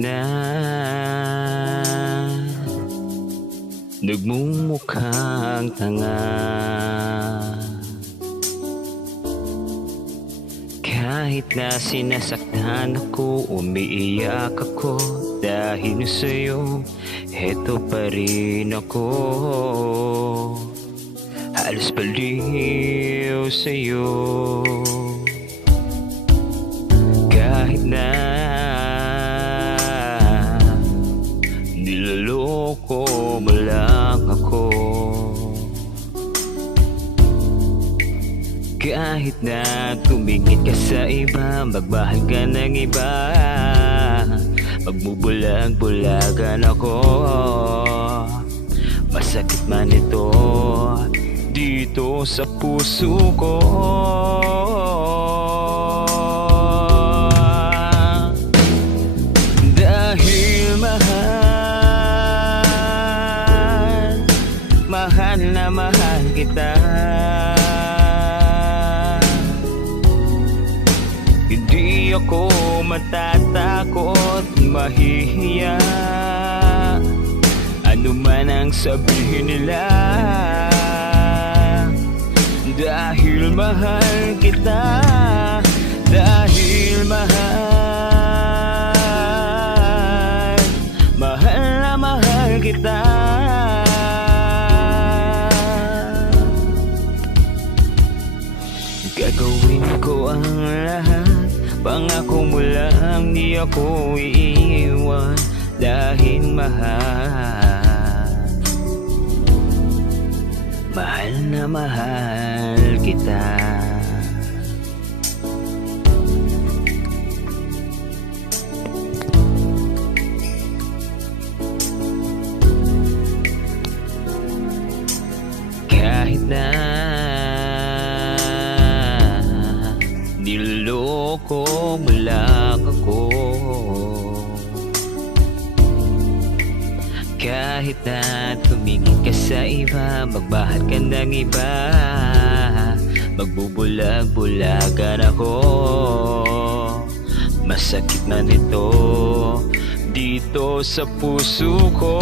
na nagmumukhang tanga, kahit na sinasaktan ako, umiiyak ako dahil sa'yo, heto pa rin ako, halos baliw sa'yo. Kahit na niloloko mo lang ako, kahit na tumingin ka sa iba, magmahal ka ng iba, magbubulag-bulagan ako, masakit man ito dito sa puso ko. Dahil mahal na mahal kita, hindi ako matatakot, mahihiya, ano man ang sabihin nila. Dahil mahal kita, dahil mahal na mahal kita. Gagawin ko ang lahat, pangako mo lang di ako iiwan, dahil mahal na mahal kita. Kahit na niloloko mo lang ako, kahit na tumingin ka sa iba, magmahal ka ng iba, magbubulag-bulagan ako, masakit man ito dito sa puso ko.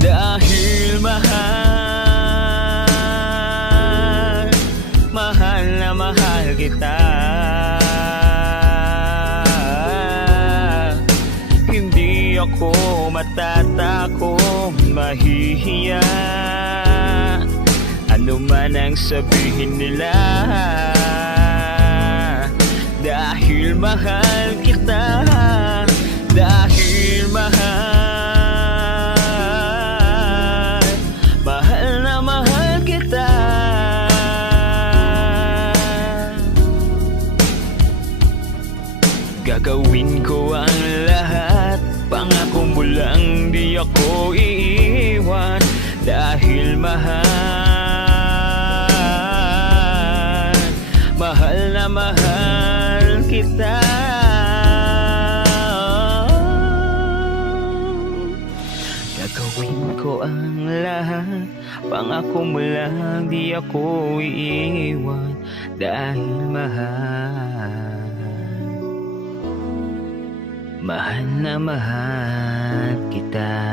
Dahil mahal na mahal kita, hindi ako matatako, mahihiya, ano man ang sabihin nila. Dahil mahal kita, dahil mahal na mahal kita. Gagawin ko ang lahat, pangako mo lang di ako iiwan, dahil mahal na mahal kita. Gagawin ko ang lahat, pangako mo lang di ako iiwan, dahil mahal na mahal kita.